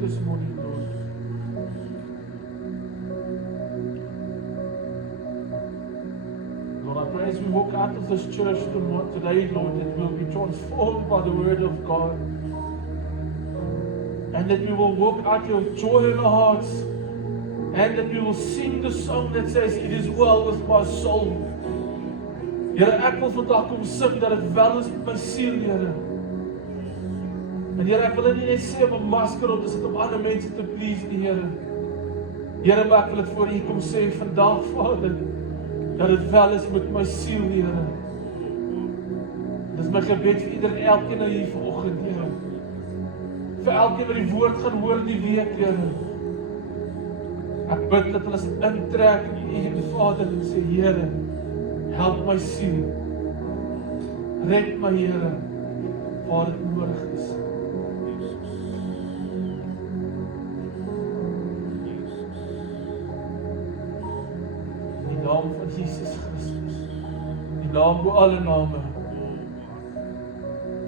this morning, Lord. Lord, I pray as we walk out of this church today, Lord, that we will be transformed by the word of God. And that we will walk out your joy in our hearts. And that we will sing the song that says, it is well with my soul. Here, ek wil vandag kom sing dat het wel is met my siel, Here. En Here, ek wil dit nie net sê om 'n masker op te sit om ander mense te please, die Here. Here, maar ek wil dit voor U kom sê vandag, Vader, dat het wel is met my siel, Here. Dit is my gebed vir ieder en elkeen hier vanoggend, Here. Vir elkeen wat die woord gaan hoor die week, Here. Ek bid dat hulle se intrek in U, Vader, en sê, Here, help my siel. Red my, Here, waar dit nodig is. In die naam van Jesus Christus, die naam bo alle name,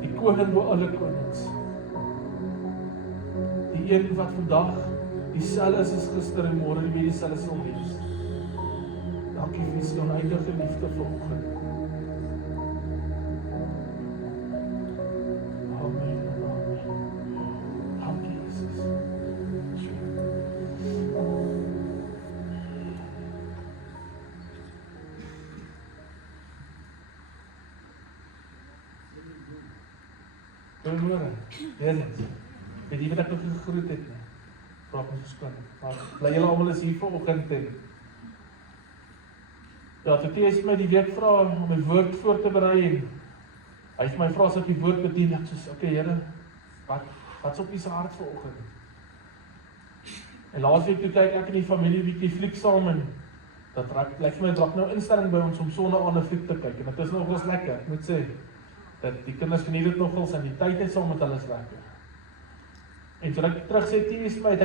die koning bo alle konings, die een wat vandag dieselfde is as gister en môre nie meer dieselfde sal wees. Dankie vir die oneindige liefde vanoggend. Amen. Dankie Jesus. Goeiemôre. Dennis. Het jy wat ek nog gegroet het nie? Vraag ons verskoning. Maar bly julle almal is hier vanoggend en ja, toe het my die week vra om my woord voor te berei en hy het my vra as ek die woord bedien, ek soos, okay Here, wat's op U se hart vanoggend? En laasweek toe kyk ek in die familie bietjie fliek saam en dat lyk vir my dalk nou instelling by ons om sonder aan 'n fliek te kyk en dit is nogals lekker, ek moet sê, dat die kinders geniet dit nogals en die tyd is saam met hulle is lekker. En toe ek terug sê, T is my, het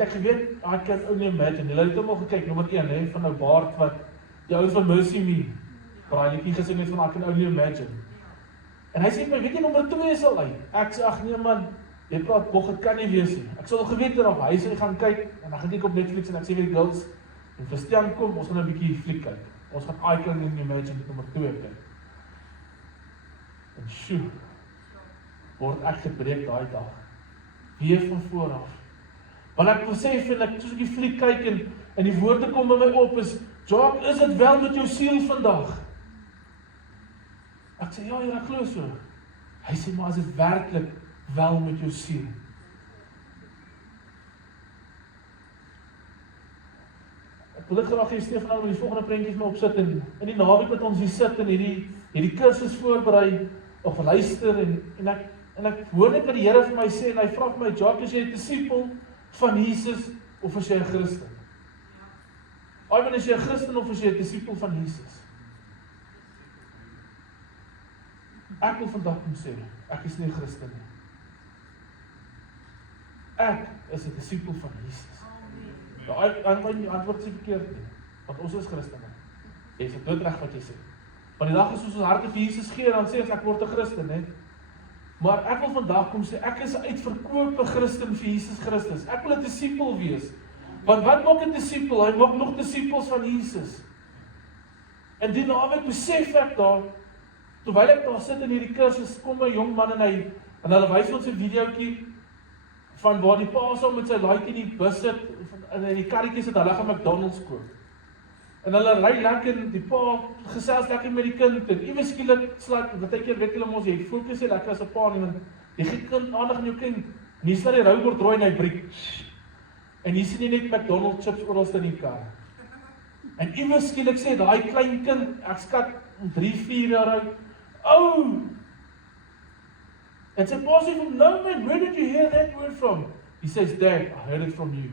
ek geweet, I can only imagine, julle het hom al gekyk, nommer 1, van nou Baard wat die ouens van Mercy Me, waar hy liedjie gesing het van I can only imagine. En hy sê my, weet jy, nommer 2 is al uit. Ek sê, ag nee man, jy praat bog, het kan nie wees nie. Ek sal geweet daarop, hy sê, gaan kyk, en dan gaan ek op Netflix en ek sê weer girls, en Christian kom, ons gaan 'n bietjie fliek kyk. Ons gaan I can only imagine nommer 2 kyk. En sjoe, word ek gebreek daai dag. Weer van vooraf. Want ek besef en ek soos ek die fliek kyk en die woorde kom by my op is, Jock, is dit wel met jou siel vandag? Ek sê, ja, ek glo so. Hy sê, maar is dit werklik wel met jou siel? Ek wil dit graag hê Stefan nou met die volgende prentjies maar opsit en in die naweek met ons hier sit en hierdie kursus voorberei of luister en ek hoor net wat die Here vir my sê en hy vra vir my, Jock, is jy 'n disipel van Jesus of is jy 'n Christen? Ivan, is jy 'n Christen of is jy 'n disipel van Jesus? Ek wil vandag kom sê, ek is nie 'n Christen nie. Ek is 'n disipel van Jesus. Die antwoord is verkeerd nie, want ons is Christene. Jy is doodreg wat jy sê. Want die dag is soos ons harte vir Jesus gee, dan sê ons ek word 'n Christen, hè? Maar ek wil vandag kom sê, ek is 'n uitverkope Christen vir Jesus Christus. Ek wil 'n disipel wees. Want wat maak 'n disipel? Hy maak nog disipels van Jesus. En die naweek besef ek daar, terwyl ek daar sit in hierdie kursus, kom 'n jong man en hulle wys ons 'n videoetjie van waar die pa saam met sy laaitjie in die bus sit, en in die karretjie sit, hulle gaan McDonald's koop. En hulle ry lekker en die pa gesels lekker met die kind en iewes skielik slaap, baie keer weet hulle mos jy fokus nie lekker as 'n pa nie, want jy gee kind aandag aan jou kind. Nie sal die rou word rooi en hy breek. En hier sien jy net McDonald's chips oral in die kar. En iewes skielik sê daai klein kind, ek skat 3-4 jaar oud, "Oh!" En sy pa sê van, "No man, where did you hear that word from?" He says, "Dad, I heard it from you."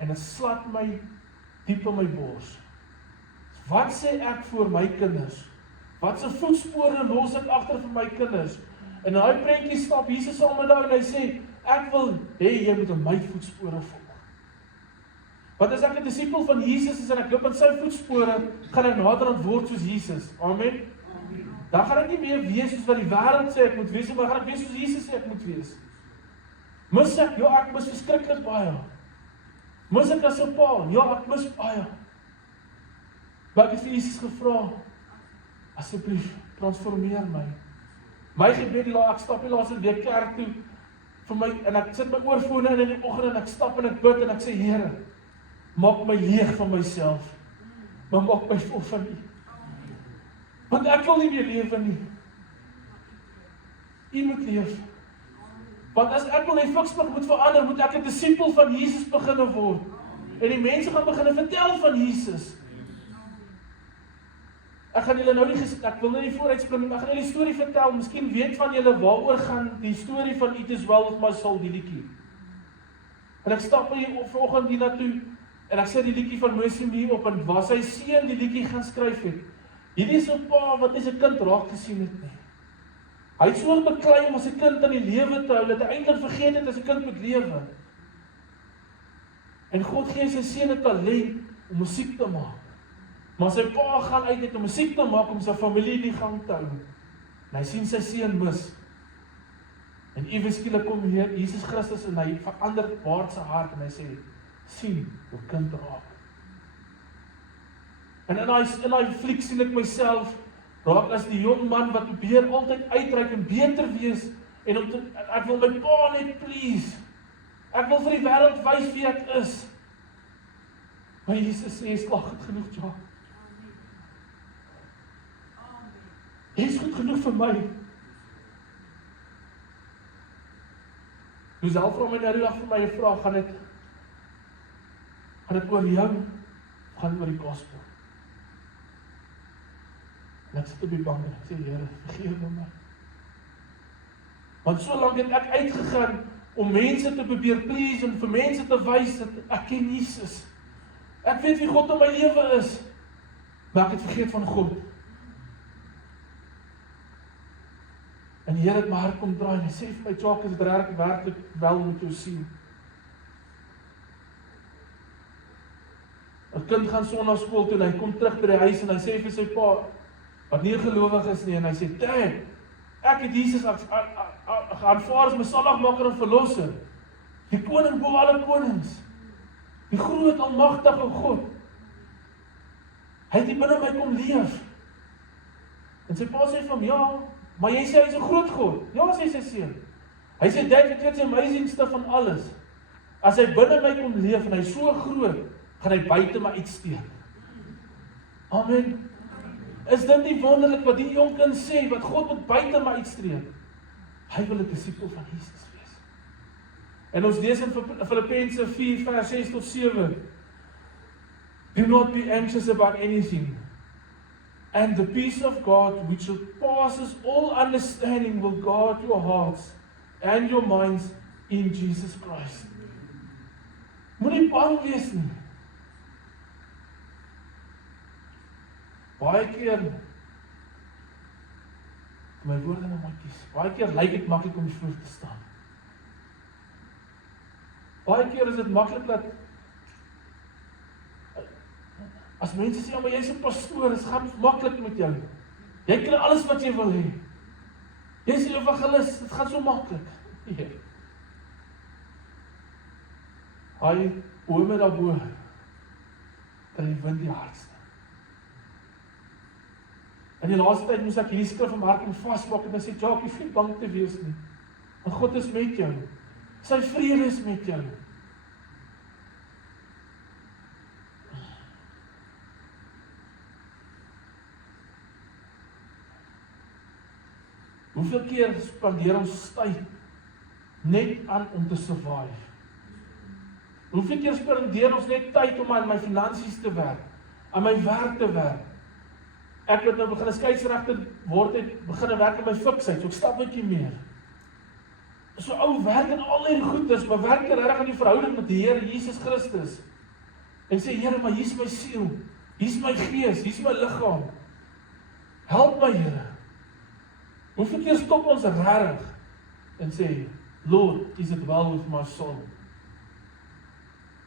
En dit slat my diep in my bors. Wat sê ek vir my kinders? Wat se voetspore los ek agter vir my kinders? En in daai prentjie stap Jesus saam met hulle en hy sê, ek wil hê jy moet in my voetspore volg. Want as ek 'n disipel van Jesus is en ek loop in sy voetspore, gaan ek naderhand word soos Jesus. Amen. Dan gaan ek nie meer wees soos wat die wêreld sê ek moet wees, maar gaan ek wees soos Jesus sê ek moet wees. Mis ek? Ja, ek mis verskriklik baie. Mis ek as 'n pa? Ja, ek mis baie. Maar ek het vir Jesus gevra, asseblief, transformeer my. My gebed, ek stap die laaste week kerk toe, vir my, en ek sit my oorfone in die oggend, en ek stap en ek bid, en ek sê, Here, maak my leeg van myself, maar maak my vol van U. Want ek wil nie meer lewe nie. U moet leef. Want as ek wil hê Fiksburg moet verander, moet ek 'n disipel van Jesus begin word. En die mense gaan begin vertel van Jesus. Ek gaan julle nou nie ek wil nou nie vooruitspring, maar ek gaan julle die storie vertel. Miskien weet van julle waaroor gaan die storie van It Is Well With My Soul, die liedjie. En ek stap hier vanoggend hiernatoe en ek sit die liedjie van Mercy Me op, en waar sy seun die liedjie gaan skryf het. Hierdie is 'n pa wat nie sy kind raak gesien het nie. Hy het so beklei om as 'n kind in die lewe te hou, dat hy eintlik vergeet het as 'n kind moet lewe. En God gee sy seun 'n talent om musiek te maak. Maar sy pa gaan uit net om musiek te maak om sy familie in die gang te hou. En hy sien sy seun mis. En iewers skielik kom hier Jesus Christus en hy verander Bart se hart en hy sê, sien, jou kind raak. En in daai fliek sien ek myself raak as die jong man wat probeer altyd uitreik en beter wees, en ek wil my pa net please. Ek wil vir die wêreld wys wie ek is. Maar Jesus sê, jy is klaar goed genoeg, ja. Jy is goed genoeg vir my. Dus al vra my nou die dag vir my 'n vraag, gaan dit oor jou, of gaan dit oor die gospel? En ek sit op die bank en ek sê, Here, vergewe my. Want so lank het ek uitgegaan om mense te probeer please en vir mense te wys dat ek ken Jesus. Ek weet wie God in my lewe is, maar ek het vergeet van God. En die Here het my hart kom draai en hy sê vir my, Jacques, is dit werklik wel met jou sien. 'n kind gaan sonnaarskool toe en hy kom terug by die huis en hy sê vir sy pa, wat nie gelowig is nie, en hy sê, Dad, ek het Jesus aanvaar as my saligmaker en verlosser. Die koning bo alle konings. Die groot almagtige God. Hy het hier binne my kom leef. En sy pa sê vir hom, ja, maar jy sê hy is 'n groot God. Ja, sê sy seun. Hy sê, Dad, ek weet sy amazingste van alles. As hy binne my kom leef en hy so groot, gaan hy buite my uitsteek. Amen. Is dit nie wonderlik wat die jong kind sê, wat God moet buite my uitstreek? Hy wil 'n disipel van Jesus wees. En ons lees in Filippense 4, vers 6 tot 7. Do not be anxious about anything. And the peace of God, which surpasses all understanding, will guard your hearts and your minds in Jesus Christ. Moenie bang wees nie. Baie keer, my woorde nou maar kies, baie keer lyk dit maklik om voor te staan. Baie keer is dit maklik dat, as mense sê, maar jy is 'n pastoor, dit gaan maklik met jou. Jy kry alles wat jy wil hê. Jy is 'n evangelis, dit gaan so maklik. Nee. Hy, oome daarbo, kan jy wind die hardste. In die laaste tyd moes ek hierdie skrif in my hart vasmaak en sê, Jacques, jy hoef bang te wees nie. Want God is met jou. Sy vrede is met jou. Hoeveel keer spandeer ons tyd net aan om te survive? Hoeveel keer spandeer ons net tyd om aan my finansies te werk, aan my werk te werk? Ek het nou begin 'n skeieregter word het begin werk in my fiksheid, so ek stap netjie meer. So ou werk en al hierdie goedes, maar werk jy regtig aan die verhouding met die Here Jesus Christus? En sê, Here, maar hier's my siel, hier's my gees, hier's my liggaam. Help my, Here. Hoeveel keer stop ons regtig en sê, Lord, is it well with my soul?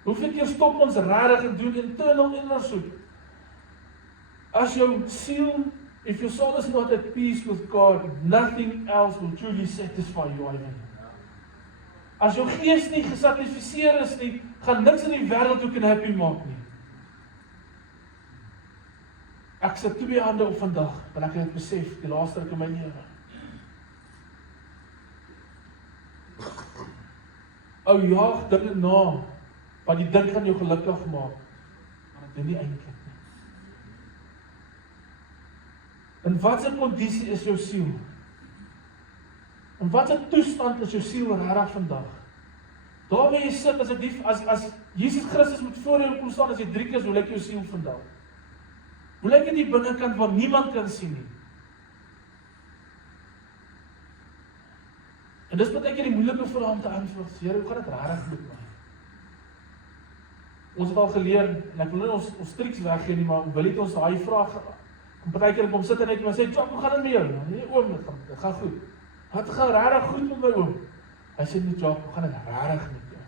Hoeveel keer stop ons regtig en doen internal ondersoek? As jou siel, if your soul is not at peace with God, nothing else will truly satisfy you, I mean. As jou gees nie gesatisfiseer is nie, gaan niks in die wêreld jou kan happy maak nie. Ek sit 2 hande op vandag, want ek het besef, die laaste ruk in my lewe. Ou jaag dinge na, wat die ding gaan jou gelukkig maak, maar dit doen nie eintlik nie. In watse kondisie is jou siel? In watse toestand is jou siel regtig vandag? Daar waar jy sit, as Jesus Christus moet voor jou kom staan, as jy 3 keer, hoe lyk jou siel vandag? Hoe lyk dit die binnekant wat niemand kan sien nie? En dis wat ek die moeilike vraag om te antwoord. Here, hoe gaan dit regtig met my? Ons het al geleer, en ek wil nie ons triks weggee nie, maar wil het ons daai vraag, kom partykeer kom sit en net maar sê, "Jock, hoe gaan dit met jou?" Nee, oom, dit gaan goed. Wat gaan regtig goed met my oom? Hy sê nie, "Jock, hoe gaan dit regtig met jou?"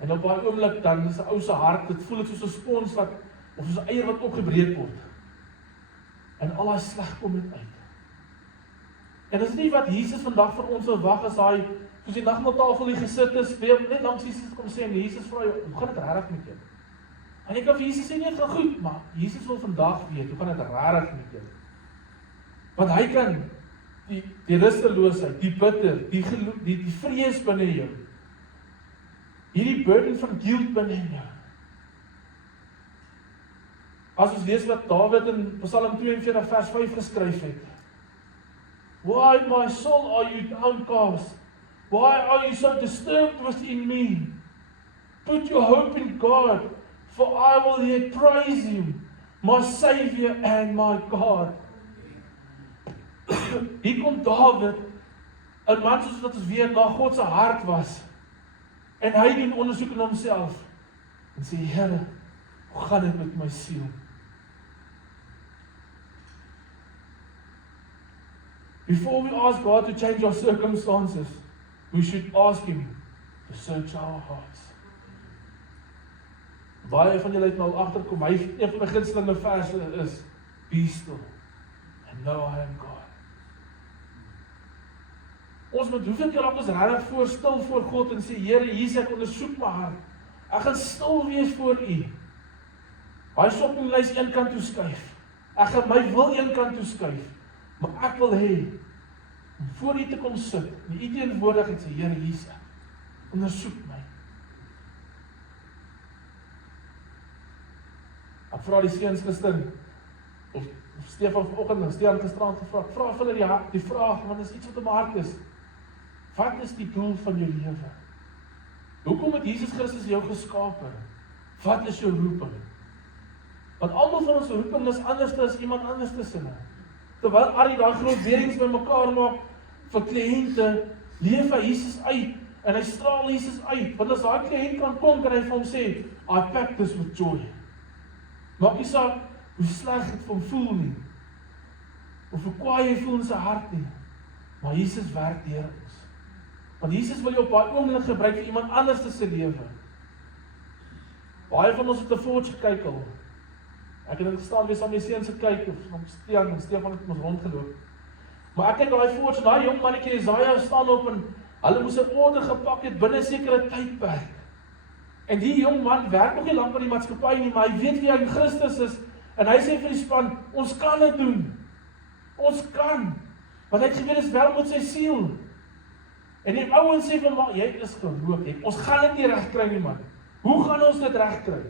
En op daai oomblik dan is 'n ou se hart, dit voel dit soos 'n spons wat of soos 'n eier wat opgebreek word. En al daai sleg kom net uit. En dis nie wat Jesus vandag vir ons verwag as hy soos die nagmaaltafel hier gesit is, net langs Jesus kom sê en Jesus vra jou, hoe gaan dit regtig met jou? En ek kan vir Jesus sê nie, dit gaan goed, maar Jesus wil vandag weet, hoe gaan dit regtig met jou? Want hy kan die rusteloosheid, die bitter, die vrees binne jou, hierdie burden van guilt binne jou. As ons lees wat Dawid in Psalm 42 vers 5 geskryf het. Why, my soul, are you downcast? Why are you so disturbed within me? Put your hope in God, for I will yet praise Him, my Savior and my God. Hier kom Dawid, 'n man soos wat ons weet, na God se hart was. En hy doen ondersoek in homself. En sê, Here, hoe gaan dit met my siel? Before we ask God to change our circumstances, we should ask Him to search our hearts. Baie van julle het nou agterkom, een van my gunstelinge verse is, Be still, and know I am God. Ons moet hoeveel keer op ons regtig voor stil voor God en sê, Here, hier ek ondersoek my hart. Ek gaan stil wees voor U. Hy shoppinglys een kant toe skuif. Ek gaan my wil een kant toe skuif. Maar ek wil hê, om voor U te kom sit, en U teenwoordigheid sê, Here, hier is ek. Ondersoek my. Ek vra die seuns gister, of Stefan vanoggend, Stefan gisterand gevra, ek vra vir hulle die vraag, want dit is iets wat in my hart is. Wat is die doel van jou lewe? Hoekom het Jesus Christus jou geskape? Wat is jou roeping? Want almal van ons roeping is anders as iemand anders tussen. Terwyl Arie daai groot weerings bymekaar maak vir kliënte, leef hy Jesus uit en hy straal Jesus uit. Want as daai kliënt kan kom, kan hy vir hom sê, I pack this with joy. Maak nie saak hoe sleg het vir hom voel nie, of hoe kwaai hy voel in sy hart nie, maar Jesus werk deur ons. Want Jesus wil jou op daai oomblik gebruik vir iemand anders se lewe. Baie van ons het 'n Forge gekyk al. Ek het gestaan weer saam met die seuns gekyk, of Stefan het ons rondgeloop. Maar ek kyk daai Forge, en daai jong mannetjie Jesaja staan op en hulle moes 'n order gepak het binne 'n sekere tydperk. En die jong man werk nog nie lank by die maatskappy nie, maar hy weet wie hy in Christus is. En hy sê vir die span, ons kan dit doen. Ons kan. Want hy het geweet, dis wel met sy siel. En die ouens sê vir my, jy is geloof, ons gaan dit nie reg kry nie, man. Hoe gaan ons dit reg kry?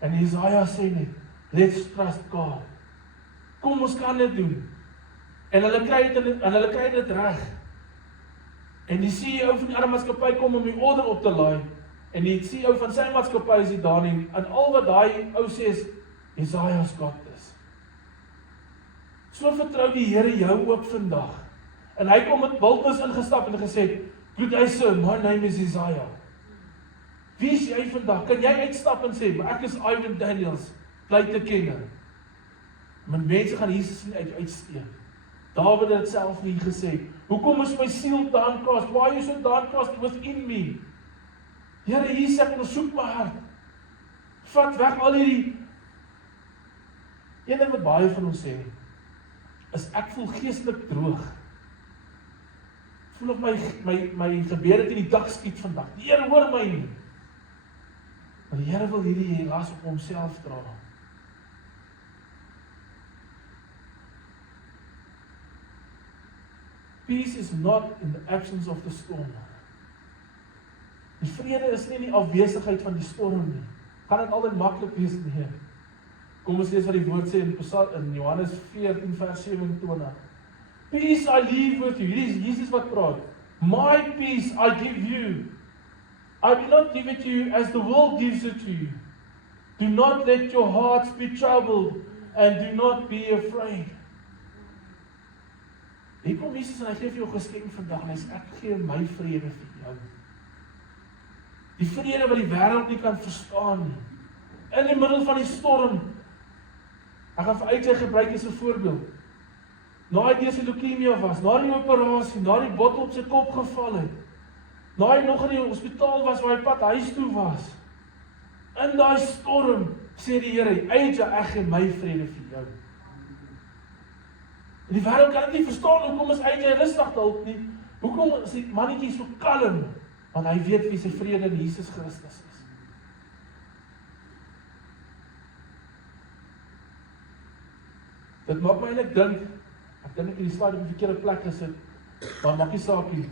En Jesaja sê net, let's trust God. Kom, ons kan dit doen. En hulle kry dit reg. En die CEO van die ander maatskappy kom om die order op te laai. En die CEO van sy maatskappy is die daar nie. En al wat daai ou sê is, Jesaja's got this. So vertrou die Here jou ook vandag. En hy kom met bultnis ingestap en gesê, good day sir, my name is Jesaja. Wie is jy vandag? Kan jy uitstap en sê, maar ek is Ivan Daniels, bly te ken. Maar mense gaan Jesus nie uitsteek. Dawid het self nie gesê, hoekom is my siel downcast? Why are you so downcast within me? Here, hier sê ek, ondersoek my hart. Vat weg al hierdie. Een ding wat baie van ons sê, is ek voel geestelik droog. voel of my gebede teen die dak skiet vandag. Die Here hoor my nie. Maar die Here wil hierdie las op homself dra. Peace is not in the absence of the storm. Die vrede is nie in die afwesigheid van die storm nie. Kan dit altyd maklik wees nie. Kom ons lees wat die woord sê in Johannes 14 vers 27. Peace I leave with you. Hier is Jesus wat praat. My peace I give you. I will not give it to you as the world gives it to you. Do not let your hearts be troubled and do not be afraid. Hier kom Jesus en hy gee vir jou geskenk vandag en hy sê ek gee my vrede vir jou. Die vrede wat die wêreld nie kan verstaan nie. In die middel van die storm. Ek gaan vir AJ gebruik as 'n voorbeeld. Na hy deur sy leukemie was, na die operasie, na die bottel op sy kop geval het, na hy nog in die hospitaal was waar hy pad huis toe was. In daai storm sê die Here, AJ, ek gee my vrede vir jou. En die wêreld kan dit nie verstaan, hoekom is AJ rustig dalk nie? Hoekom is die mannetjie so kalm? Want hy weet wie sy vrede in Jesus Christus is. Dit maak my eintlik dink, ek dink ek het die slide op die verkeerde plek gesit, maar maak nie saak nie.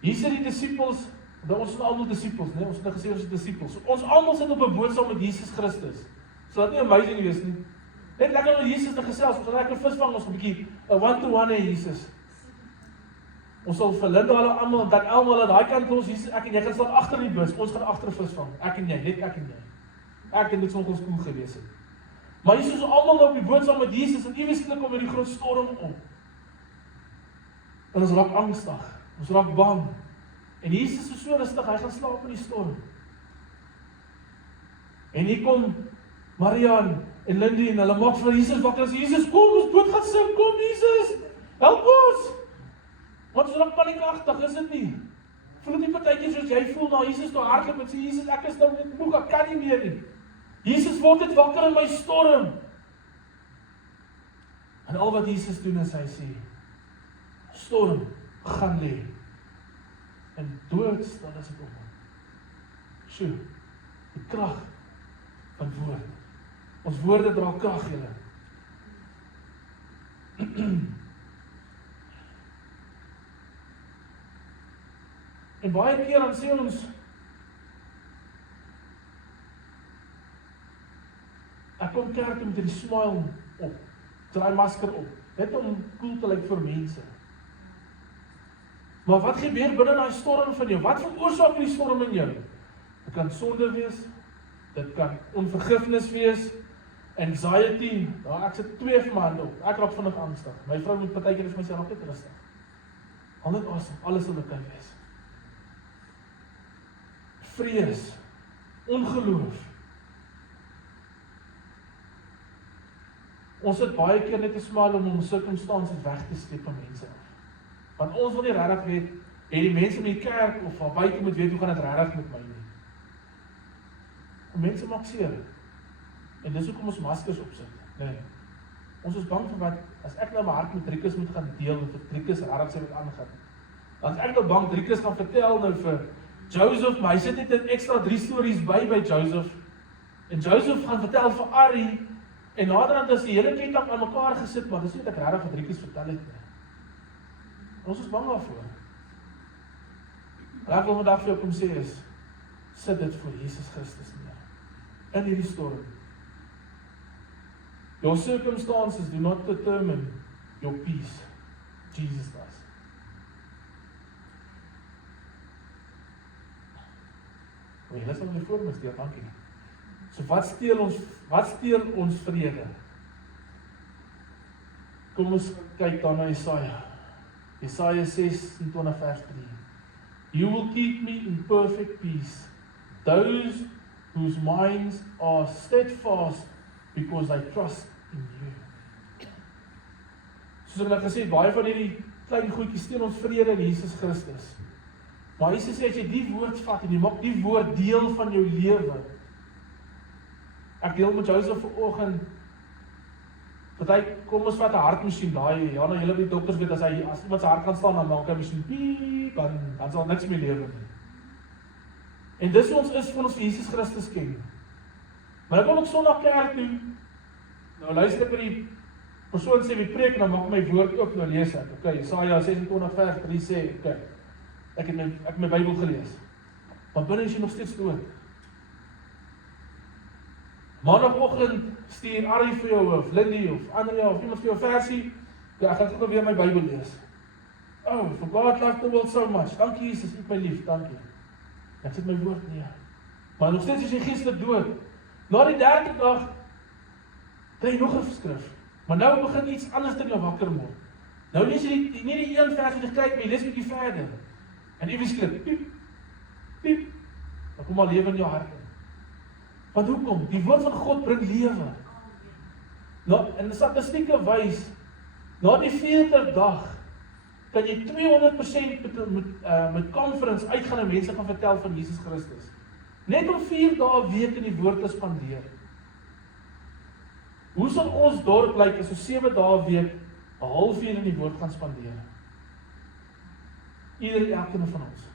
Hier sit die disippels, ons is almal disippels, né? Ons het gesê ons is disippels. So, ons almal sit op 'n boot saam met Jesus Christus. So dat nie amazing wees nie. Net lekker met Jesus te gesels, ons gaan lekker visvang, ons 'n bietjie 'n one-to-one hê Jesus. Ons sal vir Linda hulle almal, dat almal aan daai kant los, Jesus, ek en jy gaan staan agter die bus, ons gaan agter visvang. Ek en jy, net ek en jy. Ek dink dit sou ons cool gewees het. Maar Jesus is almal op die boot saam met Jesus en iewes klik om hierdie groot storm op. En ons raak angstig, ons raak bang. En Jesus is so rustig, hy gaan slaap in die storm. En hier kom Marian en Lindy en hulle maak vir Jesus wakker. Jesus, kom, ons boot gaan sink, kom Jesus, help ons. Want ons raak paniekagtig, is dit nie? Voel dit nie partykeer soos jy voel, maar Jesus toe hardloop en sê, Jesus, ek is nou net moeg, ek kan nie meer nie. Jesus word dit wakker in my storm. En al wat Jesus doen is hy sê, storm, gaan lê. En doodstil is dit op hom. So, die krag van woord. Ons woorde dra krag, julle. En baie keer dan sê ons, ek kom kerk met die smile op, draai masker op, net om cool te lyk vir mense. Maar wat gebeur binne daai storm van jou? Wat veroorsaak die storm in jou? Dit kan sonde wees, dit kan onvergifnis wees, anxiety, ek sit 2 vir my hande op, ek raak vinnig angstig. My vrou moet partykeer vir my sê, raak net rustig. Al net awesome, alles sal oukei wees. Vrees, ongeloof. Ons het baie keer net 'n smile om ons circumstances weg te steek van mense af. Want ons wil nie regtig weet, het die mense in die kerk of van buite moet weet hoe gaan dit regtig met my nie. Mense maak seer. En dis hoekom ons maskers opsit. Nee. Ons is bang vir wat, as ek nou my hart met Driekus moet gaan deel, en vir Driekus regtig sê wat aangaan. Dan is ek nou bang, Driekus gaan vertel nou vir Joseph, maar hy sit net 'n extra 3 stories by Joseph. En Joseph gaan vertel vir Ari, en naderhand is die hele ketting aan mekaar gesit, maar dis nie wat ek regtig vir Driekus vertel het nie. Ons is bang daarvoor. En ek wil vandag vir jou kom sê is, sit dit voor Jesus Christus neer. In hierdie storm. Your circumstances do not determine your peace. Jesus does. Oei, dis al my voormisdeel, dankie. So wat steel ons vrede? Kom ons kyk dan na Jesaja. Jesaja 26 vers 3. You will keep me in perfect peace, those whose minds are steadfast because I trust in you. Soos ek gesê, baie van hierdie klein goedjies steel ons vrede in Jesus Christus. Maar Jesus sê, as jy die woord vat en jy maak die woord deel van jou lewe. Ek deel met Joseph vanoggend kom ons vat 'n hartmasjien, daai, ja, nou julle by die dokters weet, as iemand se hart kan staan, dan maak hy masjien piep, dan sal niks meer lewe nie. En dis hoe ons is, van ons vir Jesus Christus ken. Maar ek kom ook Sondag kerk toe, nou luister ek by die persoon sê, wie preek, dan maak my woord oop, nou lees ek, ok, Jesaja 26 vers 3 sê, ok, ek het my Bybel gelees, maar binne is jy nog steeds dood. Maandagoggend stuur Arie vir jou, of Lindy, of Andrea, of iemand vir jou versie, ja, ek gaan weer my Bybel lees. Oh, for God loved the world so much, dankie Jesus, ek my lief, dankie. Ek sit my woord neer. Maar nog steeds is jy geestelik dood. Na die 3de dag, kry jy nog 'n skrif. Maar nou begin iets anders in jou wakker word. Nou lees jy nie die een vers wat jy kyk, maar jy lees 'n bietjie verder. En iewers klip, piep, piep, dan kom al lewe in jou hart in. Want hoekom? Die woord van God bring lewe. Nou, en statistieke wys, na die 4de dag, kan jy 200% met conference uitgaan en mense gaan vertel van Jesus Christus. Net om 4 dae 'n week in die woord te spandeer. Hoe sal ons dorp lyk as ons 7 dae 'n week 'n halfuur in die woord gaan spandeer? Elkeen van ons.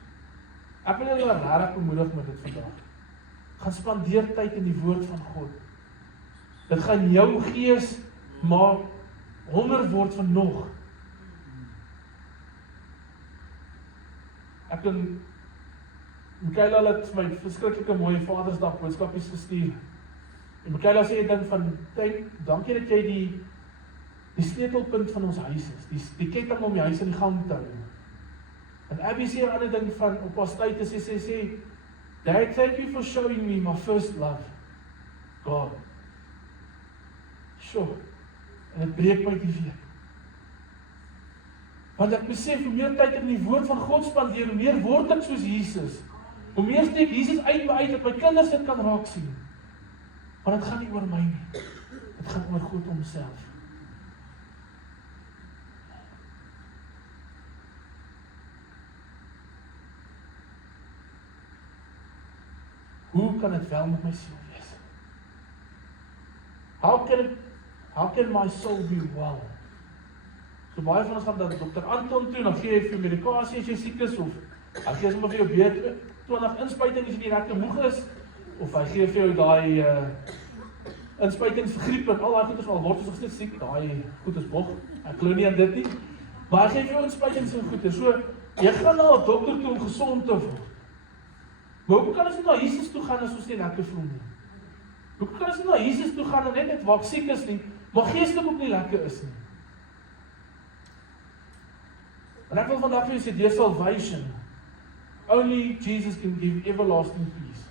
Ek wil julle regtig bemoedig met dit vandag. Gaan spandeer tyd in die woord van God. Dit gaan jou gees maak honger word vir nog. Ek en Michaela het vir my verskriklike mooie Vadersdag boodskapies gestuur. En Michaela sê 'n ding van, dankie dat jy die sleutelpunt van ons huis is, die ketting om die huis in die gang te hou. En Abby sê 'n ander ding van, op haar tyd is sy sê, Dad, thank you for showing me my first love, God. Sure. En het breek my die week. Want ek besef, hoe meer tyd in die woord van God spandeer, hoe meer word ek soos Jesus. Hoe meer steek Jesus uit my uit, dat my kinders dit kan raak sien. Want het gaan nie oor my nie. Het gaan oor God homself. Hoe kan het wel met my siel wees? How can my soul be well? So baie van ons gaan dat Dr. Anton toe, dan gee hy vir jou medikasie as jy siek is, of hy gee sommer vir jou B20 inspuiting as jy nie lekker moeg is, of hy gee vir jou daai inspuitings vir griep en al daai goeders, al word ons nog steeds siek, daai goed is bog, ek glo nie aan dit nie, maar hy gee vir jou inspuitings en goeders, so jy gaan na 'n dokter toe om gesond te word. Maar hoe kan ons nie na Jesus toe gaan as ons nie lekker voel nie? Hoe kan ons nie na Jesus toe gaan en net waar ek siek is nie, maar geestelik ook nie lekker is nie? En ek wil vandag vir julle sê, there's salvation. Only Jesus can give everlasting peace.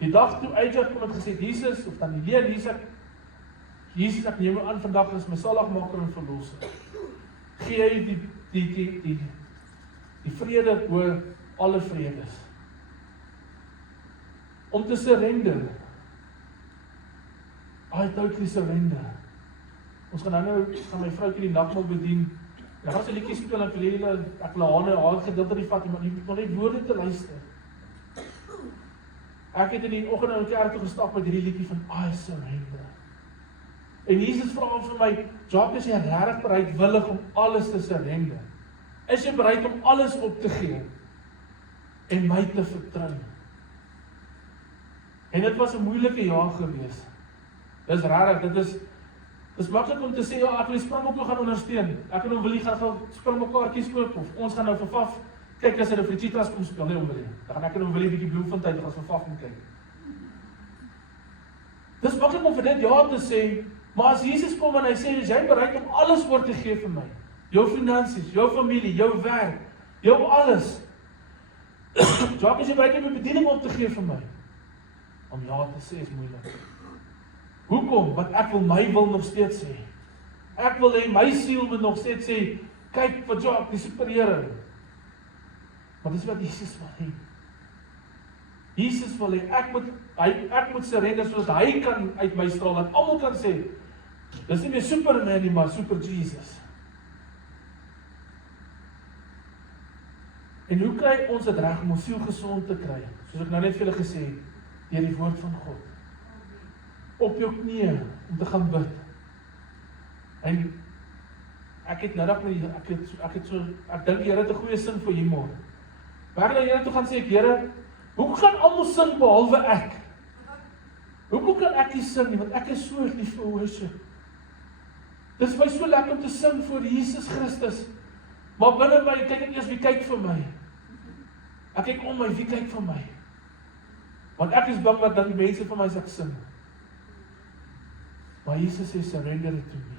Die dag toe Aja kom het gesê, Jesus, of dan die leer, Jesus, ek neem aan vandag is my saligmaker en verlosser. Gee hy die vrede oor alle vredes. Om te surrender. I totally surrender. Ons gaan nou my vroukie die nagmaal bedien. En dan gaan sy liedjies speel, ek wil haar gedeelte nie vat, maar jy moet net woorde te luister. Ek het in die oggend in die kerk toe gestap met hierdie liedjie van I surrender. En Jesus vra vir my, Jacques, is jy regtig bereidwillig om alles te surrender? Is jy bereid om alles op te gee en my te vertrou? En dit was 'n moeilike jaar gewees. Dis regtig, dit is maklik om te sê, ja, ek wil die Springbok gaan ondersteun. Ek en hom wil gaan Springbokkaartjies koop, of ons gaan nou vir Faf kyk as hy nou vir die Cheetahs kom speel, nie om wil nie. Dan gaan ek en hom wil 'n bietjie Bloemfontein as vir Faf moet kyk. Dis maklik om vir dit ja te sê, maar as Jesus kom en hy sê, is jy bereid om alles oor te gee vir my? Jou finansies, jou familie, jou werk, jou alles. Jacques, is jy bereid om 'n bediening op te gee vir my? Om ja te sê is moeilik. Hoekom? Want ek wil my wil nog steeds sê. Ek wil hê my siel moet nog steeds sê, kyk vir Jacques, die superhero. Maar dis wat Jesus wil hê. Jesus wil hê, ek moet surrender soos hy kan uit my straal, dat almal kan sê, dis nie meer Superman nie, maar Super Jesus. En hoe kry ons dit reg om ons siel gesond te kry? Soos ek nou net vir julle gesê het, deur die woord van God. Op jou knieë om te gaan bid. En ek het nou dag met ek dink die Here het 'n goeie sin vir humor. Maar ek na die Here toe gaan sê ek, Here, hoekom gaan almal sing behalwe ek? Hoekom kan ek nie sing nie? Want ek is so lief vir worship. Dit is my so lekker om te sing voor Jesus Christus. Maar binne my, kyk ek eers wie kyk vir my. Ek kyk om my, wie kyk vir my? Want ek is bang dat die mense vir my sal sing. Maar Jesus sê, surrender it to me.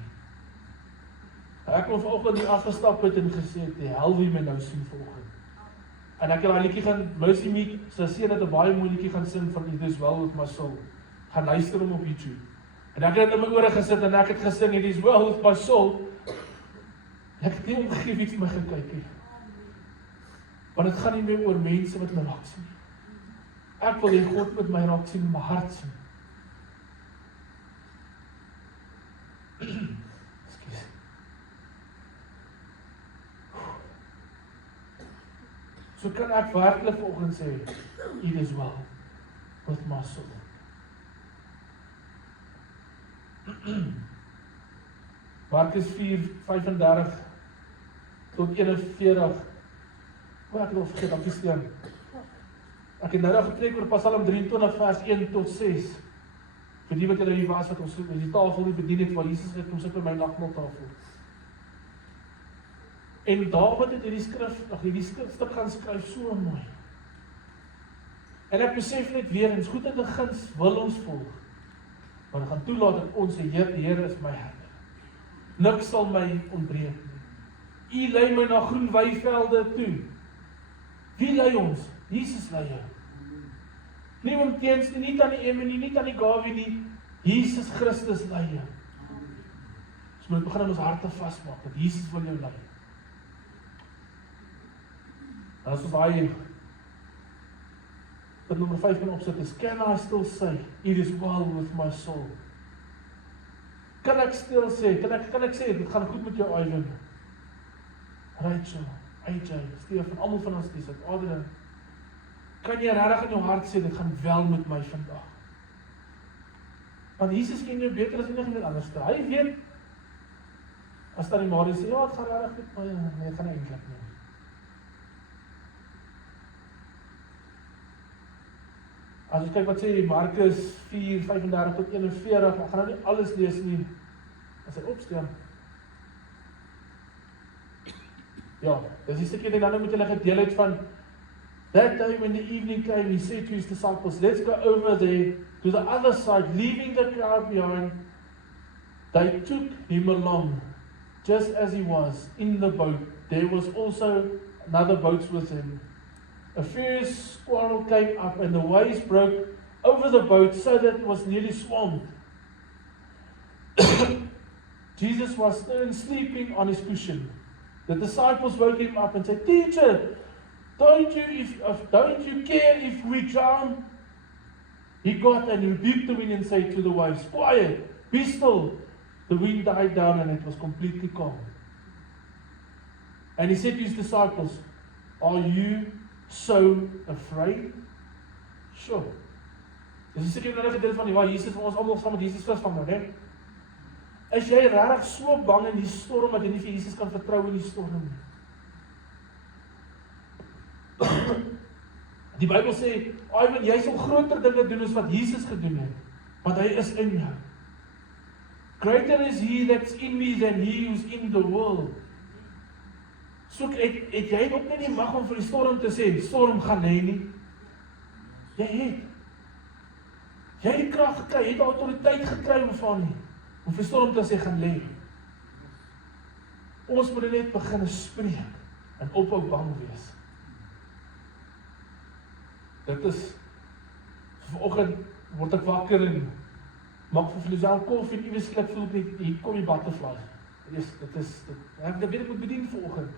Ek wil vanoggend nie afgestap het en gesê, die hel wie my nou sien vanoggend. En ek het daai liedjie gaan, Lucy Meek, sy seun het 'n baie mooi liedjie gaan sing van It Is Well With My Soul. Gaan luister hom op YouTube. En ek het in my ore gesit en ek het gesing, It Is Well With My Soul. Ek het nie omgegee wie my gekyk het. Want het gaan nie meer oor mense wat my raak sien. Ek wil hê God met my raak sien, in my hart sien. Ekskuus. So kan ek werklik vanoggend sê, It is well with my soul. Markus 4:35 tot 41. Ek het al vergeet, dankie Stean. Ek het nou gepreek oor Psalm 23 vers 1 tot 6. Vir die wat julle hier was wat ons die tafel nie bedien het, waar Jesus het kom sit by my nagmaaltafel. En Dawid het hierdie skrifstuk gaan skryf so mooi. En ek besef net weer eens, goedheid en guns wil ons volg. Maar ek gaan toelaat dat ons die Here is my herder. Niks sal my ontbreek nie. U lei my na groen weivelde toe. Wie lei ons? Jesus lei jou. Nie om teens nie, nie aan die Emily, nie aan die Gawie nie. Jesus Christus lei jou. So moet begin in ons harte vasmaak, dat Jesus wil jou lei. En as ons daai punt nommer 5 kan opsit is, can I still say, it is well with my soul? Kan ek stil sê, kan ek sê, dit gaan goed met jou, Ivan, Rachel, AJ, Stefan, almal van ons dis, Adrian, kan jy regtig in jou hart sê, dit gaan wel met my vandag? Want Jesus ken jou beter as enige anders. Hy weet, as dan die Marie sê, ja, het gaan regtig met my, nee, het gaan eintlik nie. As ons kyk wat sê Markus 4:35 tot 41, ek gaan nou nie alles lees nie, as hy opstel. Ja, dis die stukkie wat ek nou met julle gedeel het van, that day when the evening came, he said to his disciples, let's go over there to the other side, leaving the crowd behind. They took him along, just as he was, in the boat. There was also another boat with him. A fierce squall came up and the waves broke over the boat so that it was nearly swamped. Jesus was still sleeping on his cushion. The disciples woke him up and said, Teacher, don't you care if we drown? He got and rebuked the wind and said to the waves, Quiet, be still. The wind died down and it was completely calm. And he said to his disciples, Are you so afraid? Sure. Dis 'n stukkie nou gedeel van die waar Jesus ons almal saam met Jesus vasvang nou, né? Is jy regtig so bang in die storm dat jy nie vir Jesus kan vertrou in die storm nie? Die Bybel sê, Ivan, jy sal groter dinge doen as wat Jesus gedoen het, want hy is in jou. Greater is he that's in me than he who's in the world. So het jy ook nie die mag om vir die storm te sê, storm gaan lê nie. Jy het. Jy het die krag gekry, jy het autoriteit gekry om vir die storm te sê gaan lê. Ons moet net begin spreek en ophou bang wees. Dit is, vanoggend word ek wakker en maak vir myself koffie en iewers sklik voel ek net, hier kom die butterfly. Ek weet ek moet bedien vanoggend.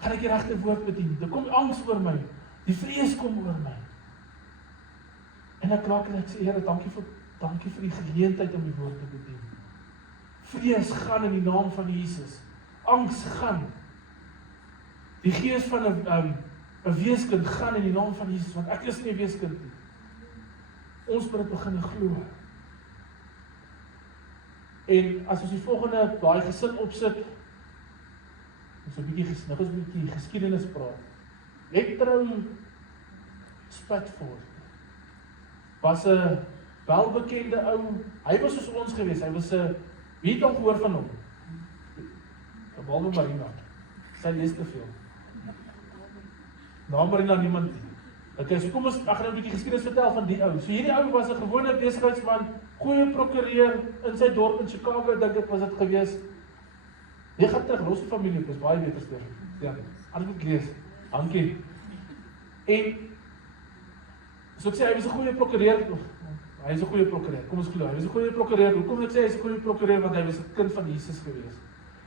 Gaan ek die regte woord bedien? Er kom angs oor my, die vrees kom oor my. En ek raak en ek sê, Here, dankie vir die geleentheid om die woord te bedien. Vrees gaan in die naam van Jesus. Angs gaan. Die gees van 'n weeskind gaan in die naam van Jesus, want ek is nie 'n weeskind nie. Ons moet dit begin glo. En as ons die volgende, daai gesin opsit, ons 'n bietjie geskiedenis praat. Jethro Spatford was 'n welbekende ou, hy was soos ons gewees, hy was 'n, wie het al gehoor van hom? Behalwe Marina, sy lees te veel. Na Marina niemand nie. Okay, so kom ons, ek gaan nou 'n bietjie geskiedenis vertel van die ou. So hierdie ou was 'n gewone besigheidsman, goeie prokureur in sy dorp in Chicago, dink ek was dit gewees. Nee, gaan terug, los die familie, dis baie beter storie. Ja, alles moet lees. Dankie. En so ek sê hy was 'n goeie prokureur. Hy is 'n goeie prokureur. Kom ons glo, hy was 'n goeie prokureur. Hoekom ek sê hy is 'n goeie prokureur? Want hy was 'n kind van Jesus gewees.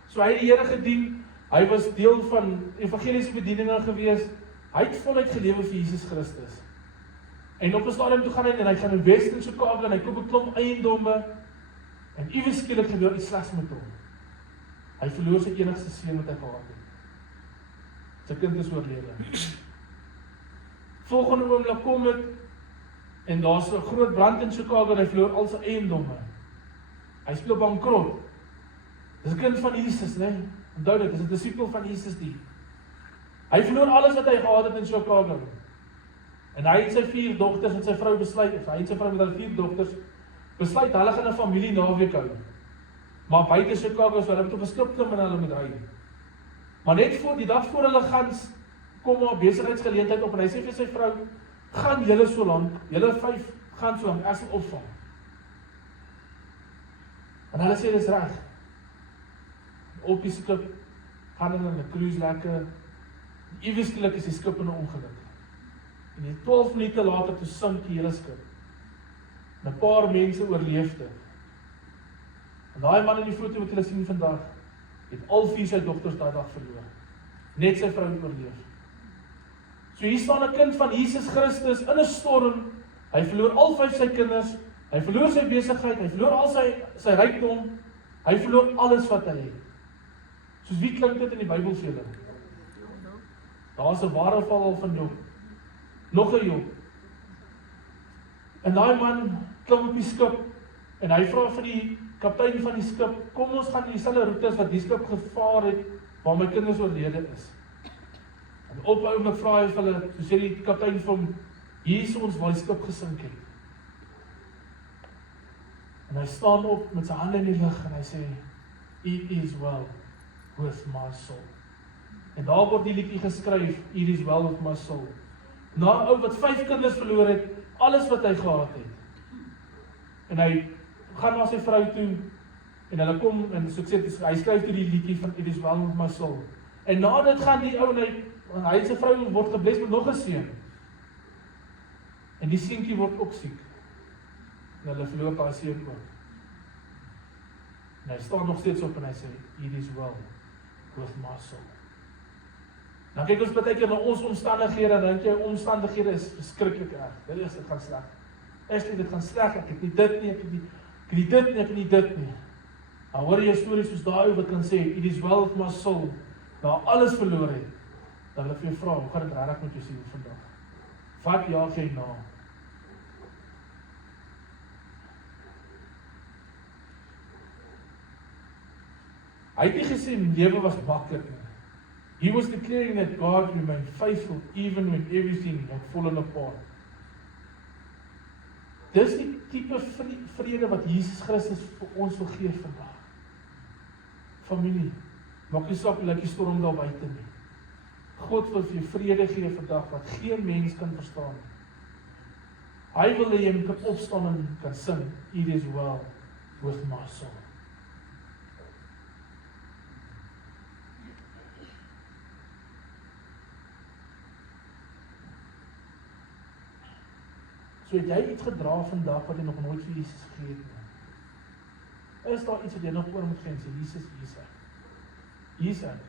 So hy het die Here gedien. Hy was deel van evangeliese bedieninge gewees. Hy het voluit gelewe vir Jesus Christus. En op 'n stadium toe gaan hy en hy gaan in Western Chicago en hy koop 'n klomp eiendomme en iewes skielik gebeur iets slegs met hom. Hy verloor sy enigste seun wat hy gehad het. Sy kind is oorlede. Volgende oomblik kom dit en daar's 'n groot brand in Chicago en hy verloor al sy eiendomme. Hy speel bankrot. Dis 'n kind van Jesus, né? Onthou dit, dis 'n disipel van Jesus die. Hy verloor alles wat hy gehad het in Chicago. En hy het sy 4 dogters en sy vrou besluit, hy het sy vrou met hulle 4 dogters besluit hulle gaan 'n familie naweek hou. Maar buite Chicago is hulle moet op 'n skip klim en hulle moet ry. Maar net voor die dag voor hulle gaan kom 'n besigheidsgeleentheid op en hy sê vir sy vrou, gaan julle so lank, julle 5 gaan so lank, ek sal opvang. En hulle sê dis reg. Op die skip gaan hulle in 'n cruise lekker. Iewes skielik is die skip in 'n ongeluk. En 12 minute later toe sink die hele skip. En 'n paar mense oorleef dit. En daai man in die foto wat julle sien vandag, het al 4 sy dogters daai dag verloor. Net sy vrou het oorleef. So hier staan 'n kind van Jesus Christus in 'n storm. Hy verloor al 5 sy kinders, hy verloor sy besigheid, hy verloor al sy rykdom, hy verloor alles wat hy het. Soos wie klink dit in die Bybel vir julle? Daar's 'n ware verhaal van Job. Nog 'n Job. En daai man klim op die skip en hy vra vir die kaptein van die skip, kom ons gaan dieselfde roetes wat die skip gevaar het waar my kinders oorlede is. En op 'n oomblik vra hy vir hulle, so sê die kaptein vir hom, hier is ons waar die skip gesink het. En hy staan op met sy hande in die lug en hy sê, it is well with my soul. En daar word die liedjie geskryf, it is well with my soul. Na 'n ou wat 5 kinders verloor het, alles wat hy gehad het. En hy gaan na sy vrou toe, en hulle kom, en so ek sê, hy skryf toe die liedjie van it is well with my soul. En na dit gaan die ou, en hy en sy vrou word gebless met nog 'n seun. En die seentjie word ook siek. En hulle verloor daai seun ook. En hy staan nog steeds op en hy sê, it is well with my soul. Dan kyk ons baie keer na ons omstandighede en dink jy omstandighede is verskriklik erg. Dit gaan sleg. Dit gaan sleg. Ek het nie dit nie, ek het nie dit nie. Dan hoor jy stories soos daai ou wat kan sê, it is well with my soul. Nou alles verloor het. Dan wil ek vir jou vra, hoe gaan dit regtig met jou siel vandag? Wat jaag jy na? Hy het nie gesê lewe was maklik nie. He was declaring that God remained faithful even when everything had fallen apart. Dis die tipe vrede wat Jesus Christus vir ons wil gee vandag. Familie, maak nie saak hoe lyk die storm daar buite nie. God wil vir jou vrede gee vandag wat geen mens kan verstaan. Hy wil hê jy kan opstaan en kan sing, it is well with my soul. So het jy iets gedra vandag wat jy nog nooit vir Jesus gegee het nie? Is daar iets wat jy nog oor moet gee en sê, Jesus, hier is ek.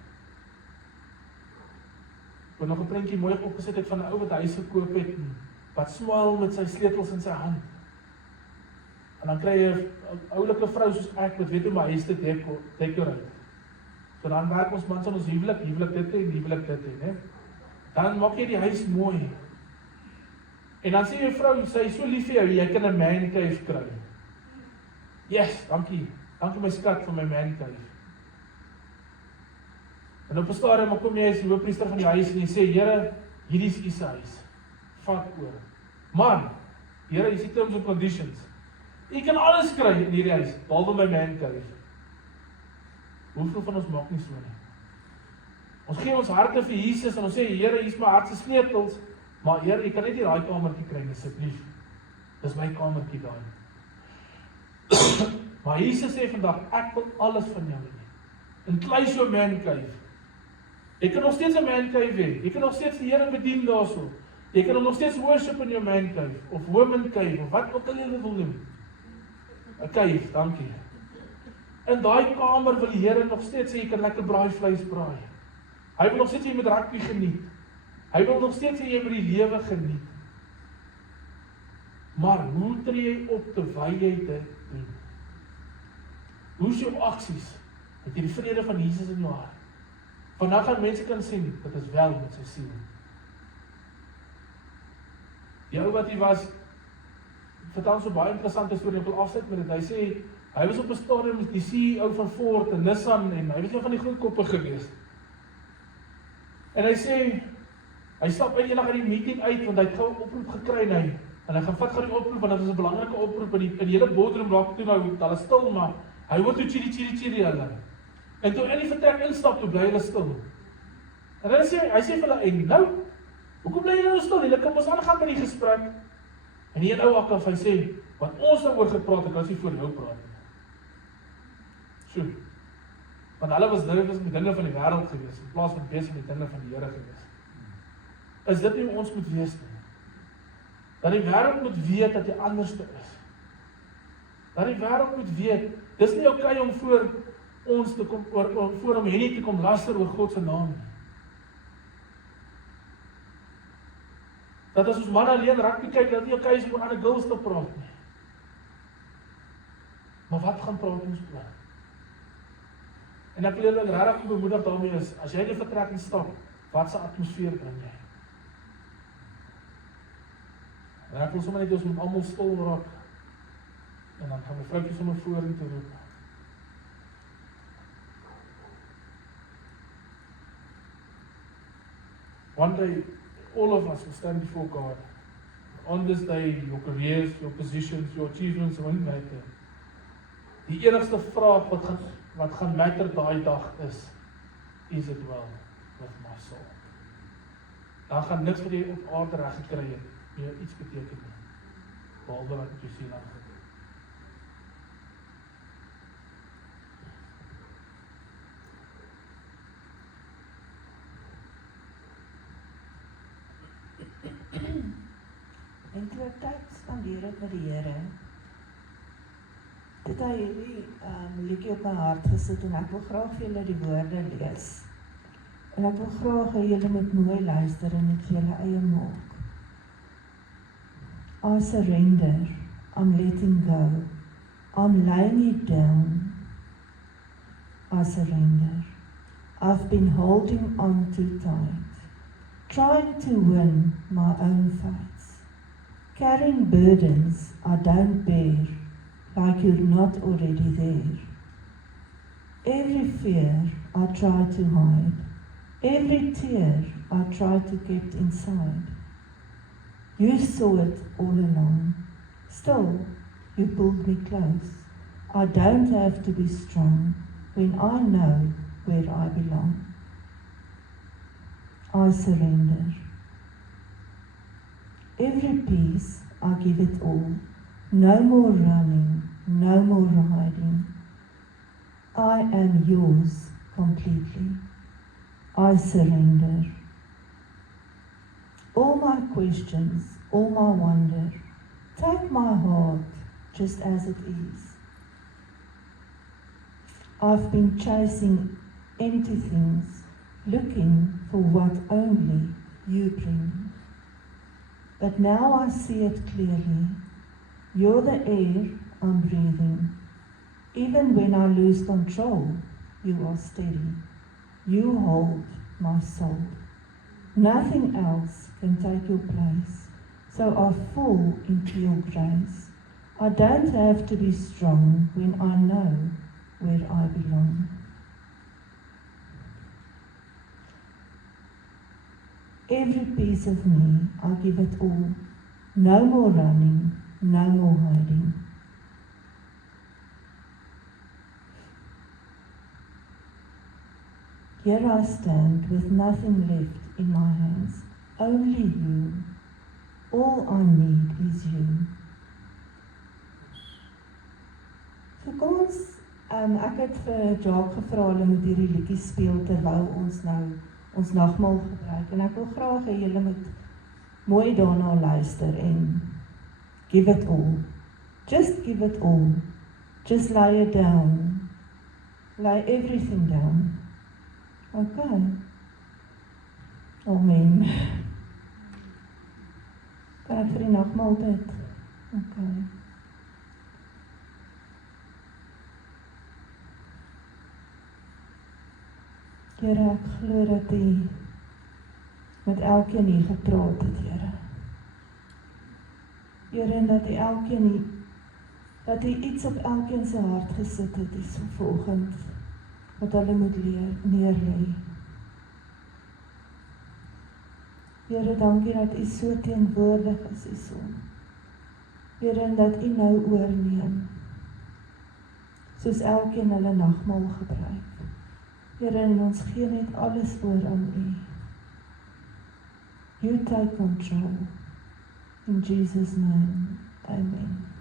Ek het nog 'n prentjie mooi opgesit het van 'n ou wat huis gekoop het, wat smile met sy sleutels in sy hand. En dan kry jy 'n oulike vrou soos ek, wat weet hoe my huis te decorate. So dan werk ons mans aan ons huwelik dit en huwelik dit en, né? Dan maak jy die huis mooi. En dan sê jou vrou, sy is so lief vir jou, jy kan 'n man cave kry. Yes, dankie. Dankie my skat vir my man cave. En op 'n stadium kom jy as die hoofpriester van die huis en jy sê, Here, hierdie is U se huis. Vat oor. Man, Here, jy sê terms and conditions. U kan alles kry in hierdie huis, behalwe my man cave. Hoeveel van ons maak nie so nie? Ons gee ons harte vir Jesus en ons sê, Here, hier is my hart se sleutels, maar Here, jy kan net nie daai kamertjie kry asseblief. Dis my kamertjie daai. Maar Jesus sê vandag, ek wil alles van jou hê. Include your man cave. Jy kan nog steeds 'n man cave hê. Jy kan nog steeds die Here bedien daarso. Jy kan nog steeds worship in your man cave of woman cave of wat ook al jy wil noem. 'n Cave, dankie. In daai kamer wil die Here nog steeds sê jy kan lekker braaivleis braai. Hy wil nog steeds jy moet rugby geniet. Hy wil nog steeds jy moet die lewe geniet. Maar hoe tree jy op terwyl jy dit doen? Hoe is jou aksies? Het jy die vrede van Jesus in jou hart? Vandag gaan mense kan sien, dit is wel met sy siel. Die ou wat hy was, vertel so baie interessante storie, ek wil afsluit met dit. Hy sê, hy was op 'n stadium met die CEO van Ford en Nissan en hy was een van die groot koppe gewees. En hy sê, hy stap eendag uit die meeting uit, want hy het gou 'n oproep gekry en hy gaan vat gaan die oproep, want dit is 'n belangrike oproep in die hele boardroom raak toe nou, hulle stil, maar hy hoor toe chiri hulle. En toe in die vertrek instap, toe bly hulle stil. En hy sê vir hulle, en nou, hoekom bly julle nou stil? Julle kan ons aangaan met die gesprek. En die een ou akaf, hy sê, wat ons nou oor gepraat het, kan ons nie voor jou praat. So, want hulle was met dinge van die wêreld gewees, in plaas van besig met dinge van die Here gewees. Is dit nie ons moet wees nie? Dat die wêreld moet weet dat jy anderste is. Dat die wêreld moet weet, dis nie okay om voor ons te kom, voor om Henny te kom laster oor God se naam nie. Dat as ons man alleen rugby kyk, dat nie okay is om oor ander girls te praat nie. Maar wat gaan praat ons oor? En ek wil julle regtig bemoedig daarmee is, as jy in die vertrek en stap, wat se atmosfeer bring jy? En ek wil sommer net ons moet almal stil raak, en dan gaan my vroukie sommer vorentoe roep. One day, all of us will stand before God. On this day, your careers, your positions, your achievements won't matter. Die enigste vraag wat gaan matter daai dag is it well with my soul? Dan gaan niks wat jy op aarde reg gekry het, meer iets beteken nie, behalwe wat met jou siel aangaan. En toe ek tyd spandeer het met die Here, het hy hierdie liedjie op my hart gesit en ek wil graag vir julle die woorde lees. En ek wil graag hê julle moet mooi luister en dit vir julle eie maak. I surrender, I'm letting go, I'm laying it down. I surrender, I've been holding on too tight, trying to win my own fights, carrying burdens I don't bear, like you're not already there. Every fear I try to hide, every tear I try to keep inside. You saw it all along, still you pulled me close. I don't have to be strong when I know where I belong. I surrender. Every piece I give it all. No more running, no more hiding. I am yours completely. I surrender. All my questions, all my wonder, take my heart just as it is. I've been chasing empty things, looking for what only you bring. But now I see it clearly. You're the air I'm breathing. Even when I lose control, you are steady. You hold my soul. Nothing else can take your place, so I fall into your grace. I don't have to be strong when I know where I belong. Every piece of me, I give it all. No more running, no more hiding. Here I stand with nothing left in my hands, only you. All I need is you. So kom ons, ek het vir Jacques gevra, hulle moet hierdie liedjie speel terwyl ons nou ons nagmaal gebruik. En ek wil graag hê julle moet mooi daarna luister en give it all. Just give it all. Just lay it down. Lay everything down. Okay. Amen. Kan ek vir die nagmaal bid? Okay. Here, ek glo dat U met elkeen hier gepraat het, Here. Here, en dat U elkeen hier, dat U iets op elkeen se hart gesit het hier so vanoggend, wat hulle moet neerlê. Here, dankie dat U so teenwoordig is hierso. Here, en dat U nou oorneem, soos elkeen hulle nagmaal gebruik. Here, en ons gee net alles oor aan U. You take control. In Jesus' name, amen.